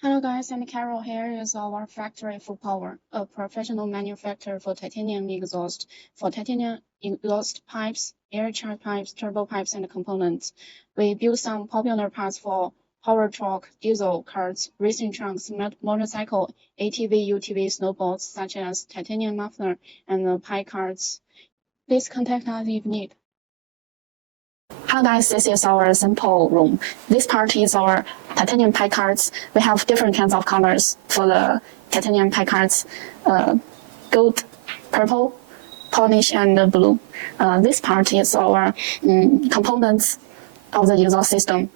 Hello guys, I'm Carol. Here is our factory for power, a professional manufacturer for titanium exhaust, pipes, air charge pipes, turbo pipes, and components. We build some popular parts for powerstrock, diesel carts, racing trucks, motorcycle ATV UTV snowboards, such as titanium muffler and pie carts. Please contact us if need. Hello guys, this is our sample room. This part is our titanium pie cards. We have different kinds of colors for the titanium pie cards, gold, purple, polish, and blue. This part is our components of the exhaust system.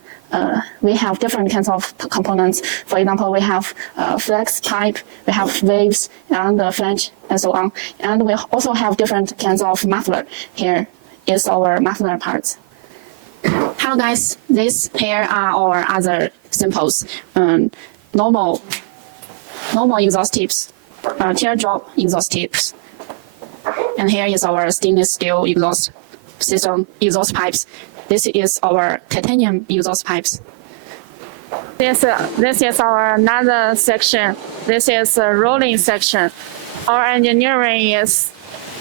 We have different kinds of components. For example, we have flex pipe, we have waves, and flange, and so on. And we also have different kinds of muffler. Here is our muffler parts. Hello guys, these here are our other samples. Normal exhaust tips, teardrop exhaust tips. And here is our stainless steel exhaust system, exhaust pipes. This is our titanium exhaust pipes. This is our another section. This is a rolling section. Our engineering is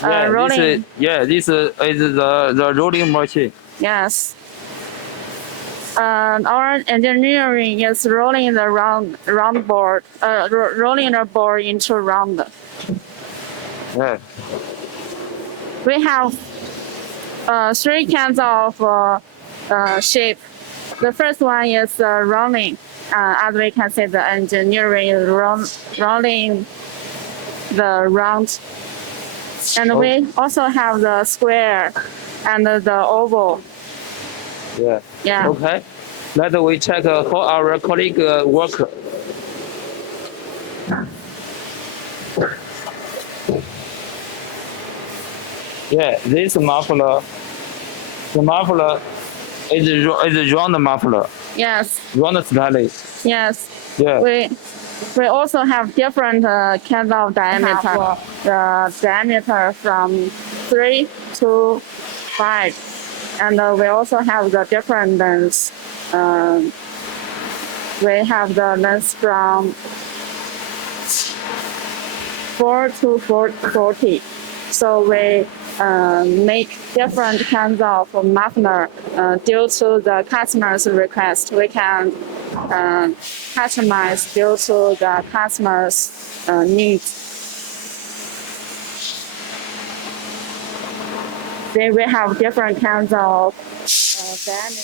rolling. This is the rolling machine. Yes. Our engineering is rolling the round board, rolling the board into round. Yeah. We have three kinds of shape. The first one is rolling. As we can see, the engineering is rolling the round. And we also have the square and the oval. Yeah. Okay. Let we check how our colleague work. Yeah, this muffler. The muffler is round muffler. Yes. Round style. Yes. Yeah. We also have different kinds of diameter. The diameter from 3 to 5. And we also have the different lengths. We have the length from 4 to 40. So we make different kinds of muffler due to the customer's request. We can customize due to the customer's needs. Then we have different kinds of diameter.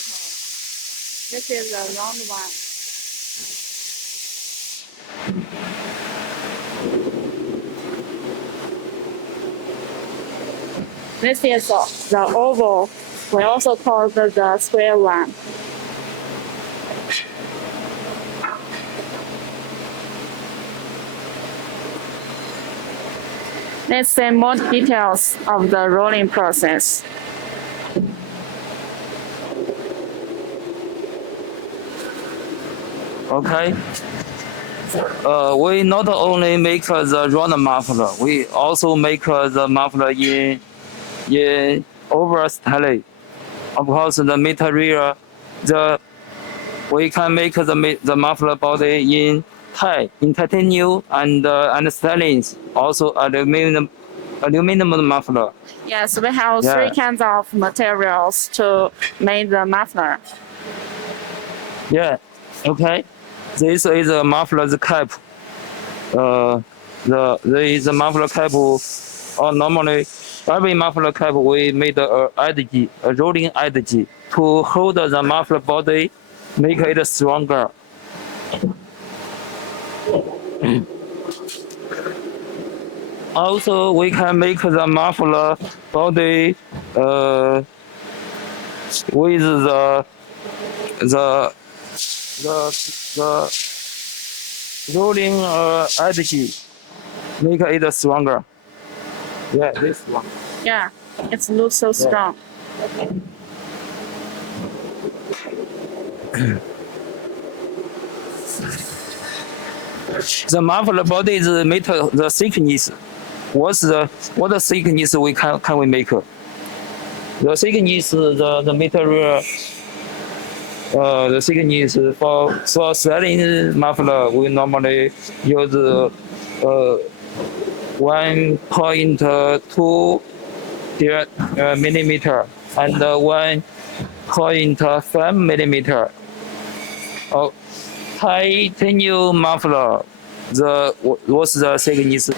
This is a round one. This is the oval. We also call the square one. Let's see more details of the rolling process. Okay. We not only make the round muffler, we also make the muffler in oval style. Of course, the material, we can make the muffler body in titanium and stainless, also aluminum muffler. Yes, we have three kinds of materials to make the muffler. Yeah. Okay. This is a muffler cap. There is a muffler cap. Normally, every muffler cap we made a rolling edge to hold the muffler body, make it stronger. Also, we can make the muffler body with the rolling edge, make it stronger. Yeah, this one. Yeah, it looks so strong. The muffler body is made the thickness. What thickness can we make? The thickness the material the thickness for threading muffler, we normally use 1.2 millimeter and 1.5 millimeter. Titanium muffler, what's the thickness?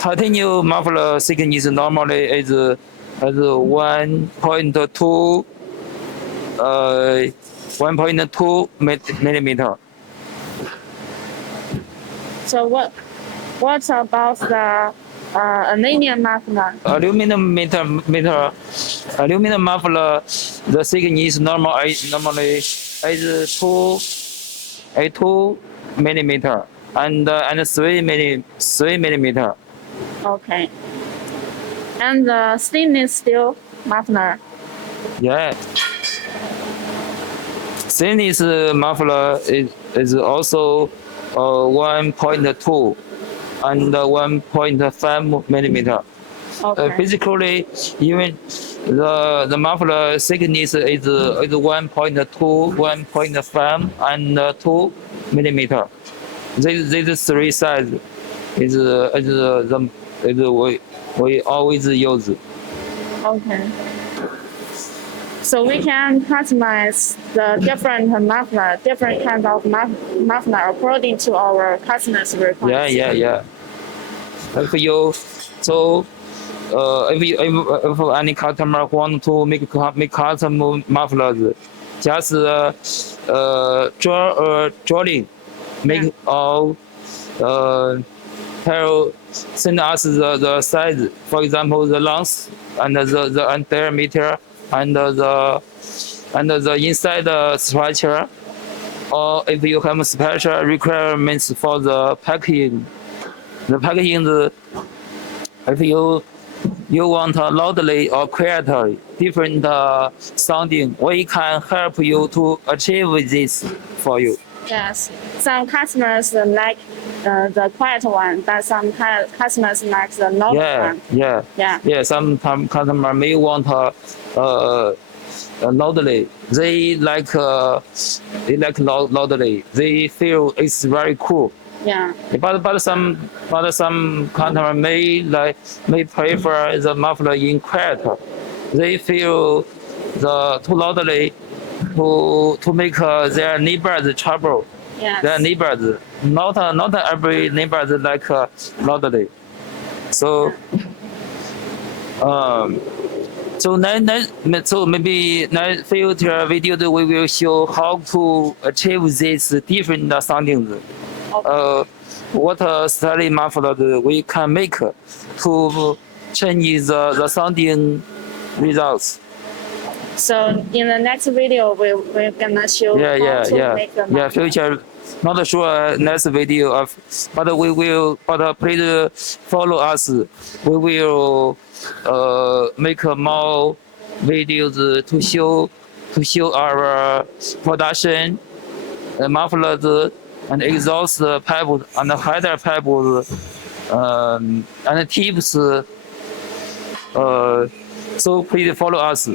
Titanium muffler thickness normally is 1.2 millimeter. So what about the aluminum muffler? Aluminum muffler, the thickness normally is 2 millimeter and 3 millimeter. Okay. And the stainless steel muffler. Yeah. Stainless muffler is also 1.2 and 1.5 millimeter. Okay. Basically, even the muffler thickness is 1.2, 1.5, and 2 millimeter. These three sizes is we always use. Okay. So we can customize the different muffler, different kinds of muffler according to our customers' requirements. Yeah. If any customer want to make custom mufflers, just drawing, make all send us the size, for example, the length and the diameter and the inside structure. Or if you have special requirements for the packaging, if you want loudly or quietly different sounding, we can help you to achieve this for you. Yes, some customers like the quiet one, but some customers like the loud one. Yeah. Some customer may want loudly. They like loudly. They feel it's very cool. Yeah. But some customer may prefer the muffler in quiet. They feel too loudly to make their neighbors trouble. Yes. Their neighbors, not every neighbors like loudly. So so maybe next future videos we will show how to achieve this different soundings. What styling muffler we can make to change the sounding results. So in the next video, we're gonna show how to make the muffler. Future, not sure next video but we will. But please follow us. We will make more videos to show our production mufflers and exhaust pipes and header pipes and tips. So please follow us.